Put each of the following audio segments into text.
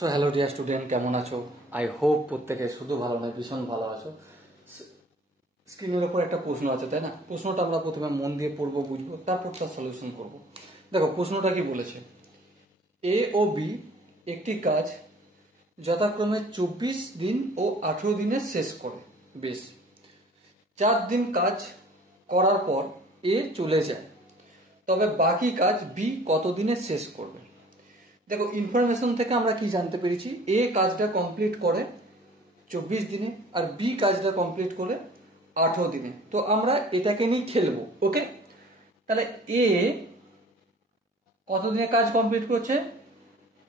So hello dear student, কেমন আছো? I hope প্রত্যেকে শুধু ভালো নয়, ভীষণ ভালো আছো। স্ক্রিনের ওপর একটা প্রশ্ন আছে, তাই না? প্রশ্নটা আমরা প্রথমে মন দিয়ে পড়বো, বুঝবো, তারপর তার সলিউশন করব। দেখো প্রশ্নটা কি বলেছে। এ ও বি একটি কাজ যথাক্রমে 24 দিন ও 18 দিনে শেষ করে। বেশ, 4 দিন কাজ করার পর এ চলে যায়, তবে বাকি কাজ বি কত দিনে শেষ করবে? দেখো ইনফরমেশন থেকে আমরা কি জানতে পেরেছি, এ কাজটা কমপ্লিট করে 24 দিনে আর বি কাজটা কমপ্লিট করে 18 দিনে। তো আমরা এটাকে নিয়ে খেলবো, ওকে? তাহলে এ কত দিনে কাজ কমপ্লিট করছে?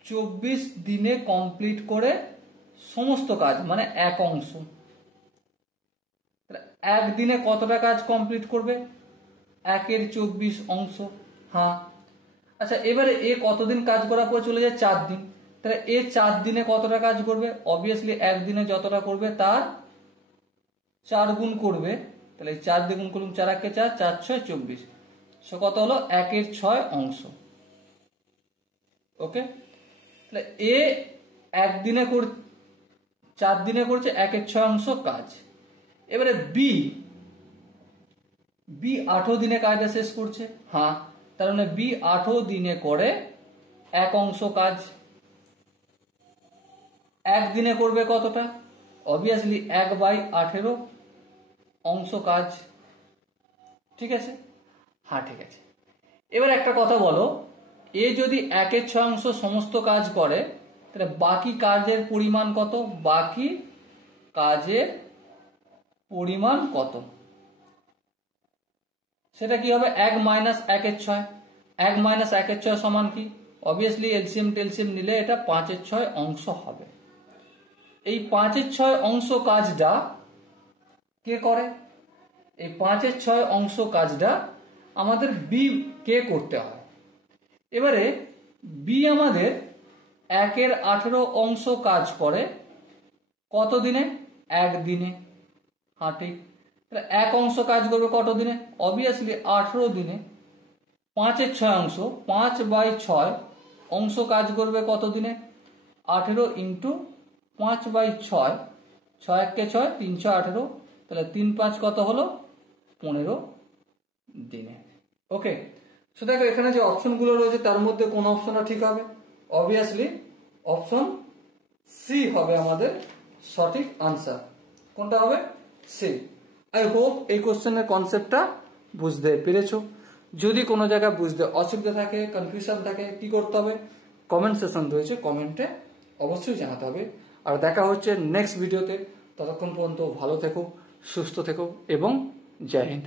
24 দিনে কমপ্লিট করে সমস্ত কাজ, মানে এক অংশ। একদিনে কতটা কাজ কমপ্লিট করবে? 1/24 অংশ। হ্যাঁ, আচ্ছা এবারে এ কতদিন কাজ করার পর চলে যায়? 4 দিন। তাহলে এ 4 দিনে কতটা কাজ করবে? অবভিয়াসলি একদিনে যতটা করবে তার 4 গুণ করবে। তাহলে 4 দিয়ে গুণ করুন, 4 একে 4, 4 6 24। সো কত হলো? 1/6 অংশ। ওকে, তাহলে এ একদিনে 4 দিনে করছে 1/6 অংশ কাজ। এবারে বি 18 দিনে কাজটা শেষ করছে। হ্যাঁ, তার মানে বি 18 দিনে করে 1 অংশ কাজ। একদিনে করবে কতটা? অবভিয়াসলি 1/18 অংশ কাজ। ঠিক আছে? হ্যাঁ ঠিক আছে। এবার একটা কথা বলো, এ যদি 1/6 অংশ সমস্ত কাজ করে, তাহলে বাকি কাজের পরিমাণ কত? বাকি কাজের পরিমাণ কত? সেটা কি হবে? 1 মাইনাস 1/6। 1 মাইনাস 1/6 সমান কি? অবভিয়াসলি এলসিএম টেলসিএম নিলে এটা 5/6 অংশ হবে। এই 5/6 অংশ কাজটা কে করে? এই 5/6 অংশ কাজটা আমাদের বি কে করতে হয়। এবারে বি আমাদের 1/18 অংশ কাজ করে কত দিনে? 1 দিনে। হ্যাঁ ঠিক। তাহলে 1 অংশ কাজ করবে কত দিনে? অবভিয়াসলি 18 দিনে। 5/6 অংশ, 5/6 অংশ কাজ করবে কত দিনে? 18 ইন্টু 5/6, 6 একে 6, 318। তাহলে 3 5 কত হলো? 15 দিনে। ওকে, সো দেখো এখানে যে অপশনগুলো রয়েছে তার মধ্যে কোন অপশনটা ঠিক হবে? অবভিয়াসলি অপশন সি হবে আমাদের সঠিক আনসার। কোনটা হবে? সি। আই হোপ এই কোশ্চেনের কনসেপ্টটা বুঝতে পেরেছো। যদি কোনো জায়গায় বুঝতে অসুবিধা থাকে, কনফিউশন থাকে, কি করতে হবে? কমেন্ট সেকশন রয়েছে, কমেন্টে অবশ্যই জানাতে হবে। আর দেখা হচ্ছে নেক্সট ভিডিওতে। ততক্ষণ পর্যন্ত ভালো থেকো, সুস্থ থেকো এবং জয় হিন্দ।